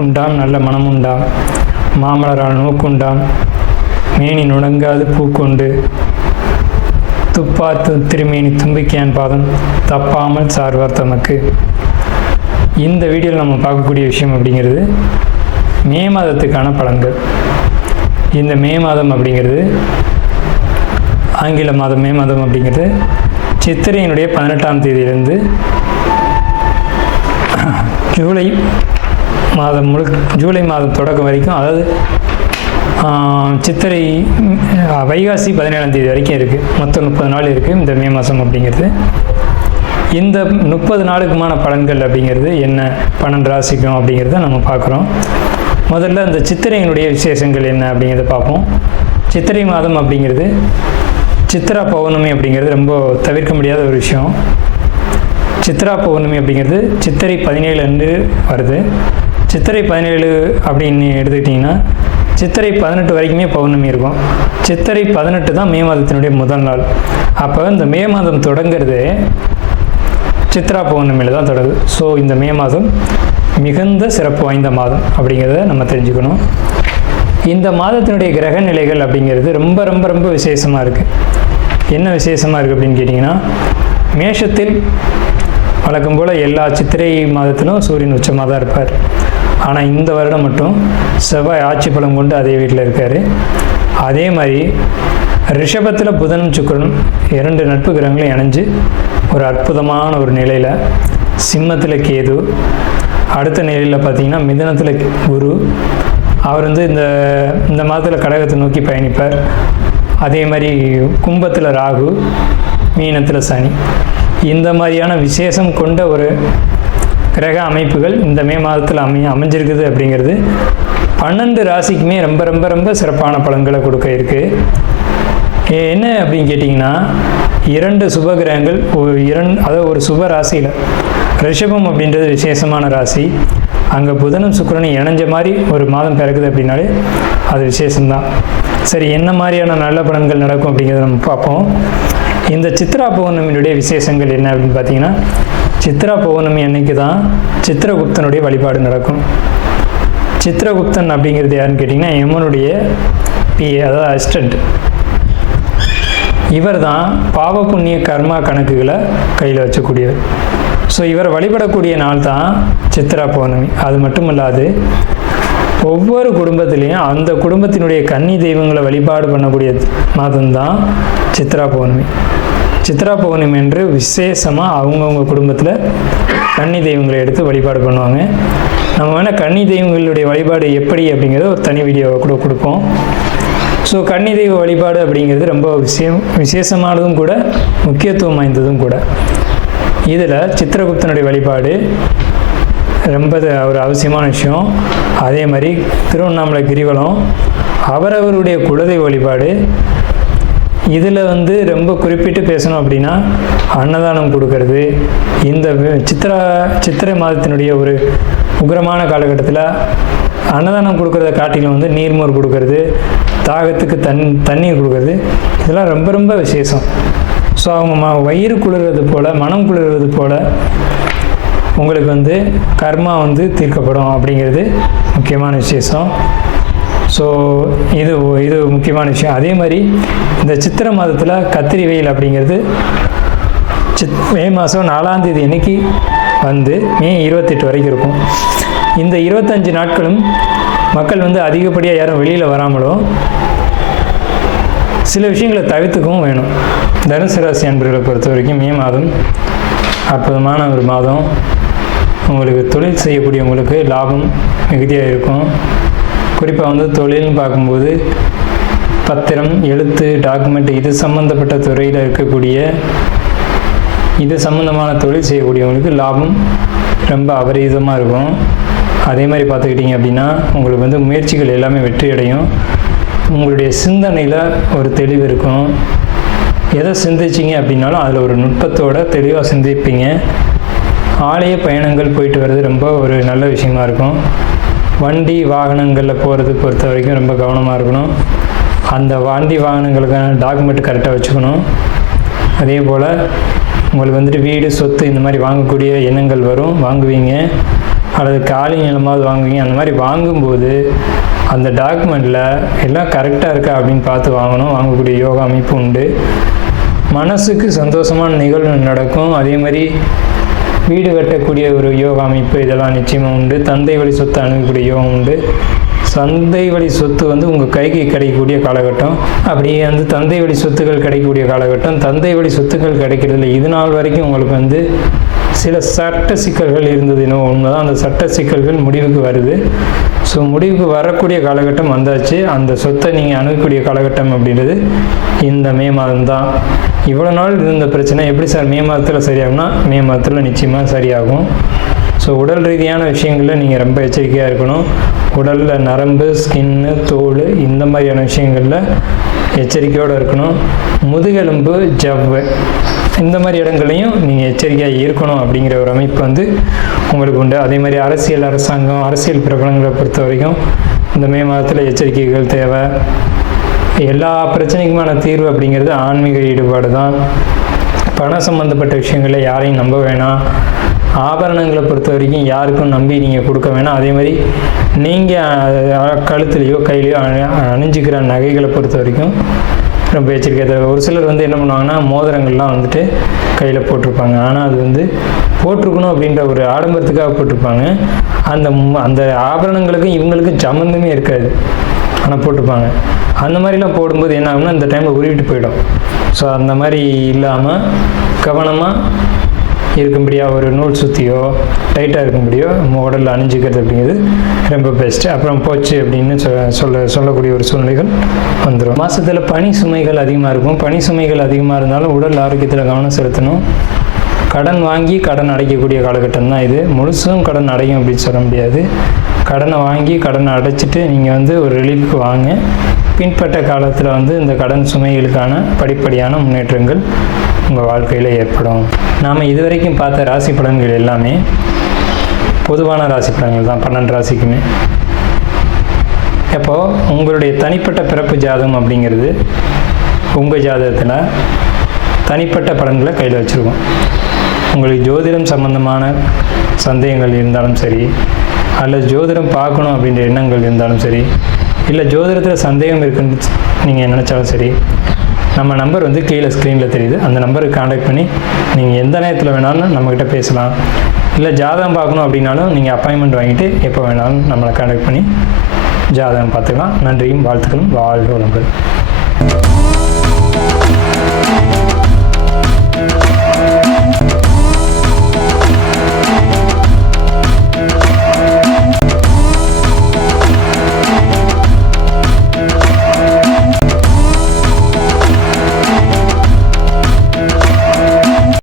நாக்குண்டாம் நல்ல மனமுண்டாம், மாமலரால் நோக்குண்டாம், மேனி நுடங்காது பூக்கொண்டு, துப்பாத்து திருமேனி தும்பிக்கையான் பாதம் தப்பாமல் சார்வார் தமக்கு. இந்த வீடியோவில் நம்ம பார்க்கக்கூடிய விஷயம் அப்படிங்கிறது மே மாதத்துக்கான பலன்கள். இந்த மே மாதம் அப்படிங்கிறது ஆங்கில மாதம். மே மாதம் அப்படிங்கிறது சித்திரையினுடைய 18ஆம் தேதியிலிருந்து ஜூலை மாதம் தொடக்கம் வரைக்கும், அதாவது சித்திரை வைகாசி 17ஆம் தேதி வரைக்கும் இருக்குது. மொத்தம் 30 நாள் இருக்குது இந்த மே மாதம் அப்படிங்கிறது. இந்த 30 நாளுக்குமான பலன்கள் அப்படிங்கிறது என்ன, 12 ராசிக்கும் அப்படிங்கிறத நம்ம பார்க்குறோம். முதல்ல இந்த சித்திரையினுடைய விசேஷங்கள் என்ன அப்படிங்கிறத பார்ப்போம். சித்திரை மாதம் அப்படிங்கிறது சித்ரா பௌர்ணமி அப்படிங்கிறது ரொம்ப தவிர்க்க முடியாத ஒரு விஷயம். சித்ரா பௌர்ணமி அப்படிங்கிறது சித்திரை 17 அன்று வருது. சித்திரை 17 அப்படின்னு எடுத்துக்கிட்டிங்கன்னா சித்திரை 18 வரைக்குமே பௌர்ணமி இருக்கும். சித்திரை 18 தான் மே மாதத்தினுடைய முதல் நாள். அப்போ இந்த மே மாதம் தொடங்கிறது சித்ரா பௌர்ணமியில் தான் தொடங்குது. ஸோ இந்த மே மாதம் மிகுந்த சிறப்பு வாய்ந்த மாதம் அப்படிங்கிறத நம்ம தெரிஞ்சுக்கணும். இந்த மாதத்தினுடைய கிரக நிலைகள் அப்படிங்கிறது ரொம்ப ரொம்ப ரொம்ப விசேஷமாக இருக்குது. என்ன விசேஷமாக இருக்குது அப்படின்னு கேட்டிங்கன்னா, மேஷத்தில் வழக்கம் போல் எல்லா சித்திரை மாதத்திலும் சூரியன் உச்சமாக தான் இருப்பார். ஆனால் இந்த வருடம் மட்டும் செவ்வாய் ஆட்சி பலம் கொண்டு அதே வீட்டில் இருக்கார். அதே மாதிரி ரிஷபத்தில் புதனும் சுக்கிரனும் 2 நட்பு கிரகங்களும் இணைஞ்சு ஒரு அற்புதமான ஒரு நிலையில், சிம்மத்தில் கேது, அடுத்த நிலையில் பார்த்திங்கன்னா மிதுனத்தில் குரு, அவர் இந்த மாதத்தில் கடகத்தை நோக்கி பயணிப்பார். அதே மாதிரி கும்பத்தில் ராகு, மீனத்தில் சனி. இந்த மாதிரியான விசேஷம் கொண்ட ஒரு கிரக அமைப்புகள் இந்த மே மாதத்தில் அமைஞ்சிருக்குது அப்படிங்கிறது 12 ராசிக்குமே ரொம்ப ரொம்ப ரொம்ப சிறப்பான பலன்களை கொடுக்க இருக்குது. என்ன அப்படின்னு கேட்டிங்கன்னா, 2 சுப கிரகங்கள் அதாவது ஒரு சுப ராசியில், ரிஷபம் அப்படின்றது விசேஷமான ராசி, அங்கே புதனும் சுக்கிரனும் இணைஞ்ச மாதிரி ஒரு மாதம் பிறக்குது அப்படின்னாலே அது விசேஷம்தான். சரி, என்ன மாதிரியான நல்ல பலன்கள் நடக்கும் அப்படிங்கிறத நம்ம பார்ப்போம். இந்த சித்ரா பௌர்ணமியினுடைய விசேஷங்கள் என்ன அப்படின்னு பார்த்தீங்கன்னா, சித்ரா பௌர்ணமி அன்னைக்கு தான் சித்திரகுப்தனுடைய வழிபாடு நடக்கும். சித்திரகுப்தன் அப்படிங்கிறது யாருன்னு கேட்டிங்கன்னா, யமனுடைய பிஏ, அதாவது அசிஸ்டண்ட். இவர் தான் பாவ புண்ணிய கர்மா கணக்குகளை கையில் வச்சக்கூடியவர். ஸோ இவரை வழிபடக்கூடிய நாள் தான் சித்ரா பௌர்ணமி. அது மட்டும் இல்லாது ஒவ்வொரு குடும்பத்திலையும் அந்த குடும்பத்தினுடைய கன்னி தெய்வங்களை வழிபாடு பண்ணக்கூடிய மாதம்தான் சித்ரா பௌர்ணமி. சித்ரா பௌர்ணமி என்று விசேஷமாக அவங்கவுங்க குடும்பத்தில் கன்னி தெய்வங்களை எடுத்து வழிபாடு பண்ணுவாங்க. நம்ம வேணால் கன்னி தெய்வங்களுடைய வழிபாடு எப்படி அப்படிங்கிறது ஒரு தனி வீடியோவை கூட கொடுப்போம். ஸோ கன்னி தெய்வ வழிபாடு அப்படிங்கிறது ரொம்ப விசேஷமானதும் கூட, முக்கியத்துவம் வாய்ந்ததும் கூட. இதில் சித்திரகுப்தனுடைய வழிபாடு ரொம்ப ஒரு அவசியமான விஷயம். அதே மாதிரி திருவண்ணாமலை கிரிவலம், அவரவருடைய குலதெய்வ வழிபாடு. இதில் ரொம்ப குறிப்பிட்டு பேசணும் அப்படின்னா அன்னதானம் கொடுக்கறது. இந்த சித்திரை மாதத்தினுடைய ஒரு உக்கிரமான காலகட்டத்தில் அன்னதானம் கொடுக்கறத காட்டிலும் நீர்மோர் கொடுக்கறது, தாகத்துக்கு தண்ணீர் கொடுக்கறது, இதெல்லாம் ரொம்ப ரொம்ப விசேஷம். ஸோ அவங்க வயிறு குளிர்றது போல், மனம் குளிர்றது போல் உங்களுக்கு கர்மா தீர்க்கப்படும் அப்படிங்கிறது முக்கியமான விசேஷம். ஸோ இது முக்கியமான விஷயம். அதே மாதிரி இந்த சித்திரை மாதத்தில் கத்திரி வெயில் அப்படிங்கிறது மே மாதம் 4ஆம் தேதி அன்னைக்கு மே 28 வரைக்கும் இருக்கும். இந்த 25 நாட்களும் மக்கள் அதிகப்படியாக யாரும் வெளியில் வராமலும் சில விஷயங்களை தவிர்த்துக்கவும் வேணும். தனுசு ராசி அன்பர்களை பொறுத்த வரைக்கும் மே மாதம் அற்புதமான ஒரு மாதம். உங்களுக்கு தொழில் செய்யக்கூடியவங்களுக்கு லாபம் மிகுதியாக இருக்கும். குறிப்பாக தொழில்னு பார்க்கும்போது பத்திரம், எழுத்து, டாக்குமெண்ட், இது சம்மந்தப்பட்ட துறையில் இருக்கக்கூடிய, இது சம்மந்தமான தொழில் செய்யக்கூடியவங்களுக்கு லாபம் ரொம்ப அபரிதமாக இருக்கும். அதே மாதிரி பார்த்துக்கிட்டிங்க அப்படின்னா உங்களுக்கு முயற்சிகள் எல்லாமே வெற்றி அடையும். உங்களுடைய சிந்தனையில் ஒரு தெளிவு இருக்கும். எதை சிந்திச்சிங்க அப்படின்னாலும் அதில் ஒரு நுட்பத்தோட தெளிவாக சிந்திப்பீங்க. ஆலய பயணங்கள் போயிட்டு வர்றது ரொம்ப ஒரு நல்ல விஷயமா இருக்கும். வண்டி வாகனங்களில் போகிறது பொறுத்த வரைக்கும் ரொம்ப கவனமாக இருக்கணும். அந்த வண்டி வாகனங்களுக்கான டாக்குமெண்ட் கரெக்டாக வச்சுக்கணும். அதே போல் உங்களுக்கு வீடு, சொத்து இந்த மாதிரி வாங்கக்கூடிய எண்ணங்கள் வரும், வாங்குவீங்க. அல்லது காலி நிலமாவது வாங்குவீங்க. அந்த மாதிரி வாங்கும்போது அந்த டாக்குமெண்ட்டில் எல்லாம் கரெக்டாக இருக்கா அப்படின்னு பார்த்து வாங்கணும். வாங்கக்கூடிய யோகா அமைப்பு உண்டு. மனசுக்கு சந்தோஷமான நிகழ்வு நடக்கும். அதே மாதிரி வீடு கட்டக்கூடிய ஒரு யோகா அமைப்பு இதெல்லாம் நிச்சயமாக உண்டு. தந்தை வழி சொத்து அணுகக்கூடிய யோகம் உண்டு. தந்தை வழி சொத்து உங்கள் கைக்கு கிடைக்கக்கூடிய காலகட்டம். அப்படியே தந்தை வழி சொத்துக்கள் கிடைக்கக்கூடிய காலகட்டம். தந்தை வழி சொத்துக்கள் கிடைக்கிறதுல இது நாள் வரைக்கும் உங்களுக்கு சில சட்ட சிக்கல்கள் இருந்தது. இன்னும் உண்மைதான், அந்த சட்ட சிக்கல்கள் முடிவுக்கு வருது. ஸோ முடிவுக்கு வரக்கூடிய காலகட்டம் வந்தாச்சு. அந்த சொத்தை நீங்கள் அணுகக்கூடிய காலகட்டம் அப்படின்றது இந்த மே மாதம் தான். இவ்வளோ நாள் இருந்த பிரச்சனை எப்படி சார் மே மாதத்தில் சரியாகும்னா, மே மாதத்தில் நிச்சயமாக சரியாகும். ஸோ உடல் ரீதியான விஷயங்களில் நீங்கள் ரொம்ப எச்சரிக்கையாக இருக்கணும். உடலில் நரம்பு, ஸ்கின்னு, தோல் இந்த மாதிரியான விஷயங்களில் எச்சரிக்கையோடு இருக்கணும். முதுகெலும்பு, ஜவ்வு இந்த மாதிரி இடங்களையும் நீங்கள் எச்சரிக்கையாக இருக்கணும் அப்படிங்கிற ஒரு அமைப்பு உங்களுக்கு உண்டு. அதே மாதிரி அரசியல், அரசாங்கம், அரசியல் பிரபலங்களை பொறுத்த வரைக்கும் இந்த மே மாதத்தில் எச்சரிக்கைகள் தேவை. எல்லா பிரச்சனைக்குமான தீர்வு அப்படிங்கிறது ஆன்மீக ஈடுபாடு தான். பணம் சம்மந்தப்பட்ட விஷயங்களில் யாரையும் நம்ப வேணாம். ஆபரணங்களை பொறுத்த வரைக்கும் யாருக்கும் நம்பி நீங்கள் கொடுக்க வேணாம். அதே மாதிரி நீங்கள் கழுத்துலேயோ கையிலையோ அணிஞ்சிக்கிற நகைகளை பொறுத்த வரைக்கும் ரொம்ப எச்சரிக்கை தேவை. ஒரு சிலர் என்ன பண்ணுவாங்கன்னா, மோதிரங்கள்லாம் கையில் போட்டிருப்பாங்க. ஆனால் அது போட்டிருக்கணும் அப்படின்ற ஒரு ஆடம்பரத்துக்காக போட்டிருப்பாங்க. அந்த ஆபரணங்களுக்கும் இவங்களுக்கும் சம்மந்தமே இருக்காது, ஆனால் போட்டிருப்பாங்க. அந்த மாதிரிலாம் போடும்போது என்ன ஆகும்னா, இந்த டைமில் உருவிட்டு போயிடும். ஸோ அந்த மாதிரி இல்லாமல் கவனமாக இருக்கும்படியாக ஒரு நூல் சுற்றியோ டைட்டாக இருக்கும்படியோ நம்ம உடலில் அணிஞ்சிக்கிறது அப்படிங்கிறது ரொம்ப பெஸ்ட்டு. அப்புறம் போச்சு அப்படின்னு சொல்லக்கூடிய ஒரு சூழ்நிலைகள் வந்துடும். மாதத்தில் பனி சுமைகள் அதிகமாக இருக்கும். பனி சுமைகள் அதிகமாக இருந்தாலும் உடல் ஆரோக்கியத்தில் கவனம் செலுத்தணும். கடன் வாங்கி கடன் அடைக்கக்கூடிய காலகட்டம் தான் இது. முழுசும் கடன் அடையும் அப்படின்னு சொல்ல முடியாது. கடனை வாங்கி கடனை அடைச்சிட்டு நீங்கள் ஒரு ரிலீஃப்க்கு வாங்க. பின்பற்ற காலத்தில் இந்த கடன் சுமைகளுக்கான படிப்படியான முன்னேற்றங்கள் உங்கள் வாழ்க்கையில் ஏற்படும். நாம் இதுவரைக்கும் பார்த்த ராசி பலன்கள் எல்லாமே பொதுவான ராசி பலன்கள் தான், 12 ராசிக்குமே. இப்போது உங்களுடைய தனிப்பட்ட பிறப்பு ஜாதகம் அப்படிங்கிறது உங்கள் ஜாதகத்தில் தனிப்பட்ட பலன்களை கையில் வச்சுருக்கோம். உங்களுக்கு ஜோதிடம் சம்பந்தமான சந்தேகங்கள் இருந்தாலும் சரி, அல்லது ஜோதிடம் பார்க்கணும் அப்படின்ற எண்ணங்கள் இருந்தாலும் சரி, இல்லை ஜோதிடத்தில் சந்தேகம் இருக்குன்னு நீங்கள் நினச்சாலும் சரி, நம்ம நம்பர் கீழே ஸ்க்ரீனில் தெரியுது. அந்த நம்பருக்கு காண்டாக்ட் பண்ணி நீங்கள் எந்த நேரத்தில் வேணாலும் நம்மக்கிட்ட பேசலாம். இல்லை ஜாதகம் பார்க்கணும் அப்படின்னாலும் நீங்கள் அப்பாயின்மெண்ட் வாங்கிட்டு எப்போ வேணாலும் நம்மளை காண்டாக்ட் பண்ணி ஜாதகம் பார்த்துக்கலாம். நன்றியும் வாழ்த்துக்களும். வாழ்க வளமுடன்.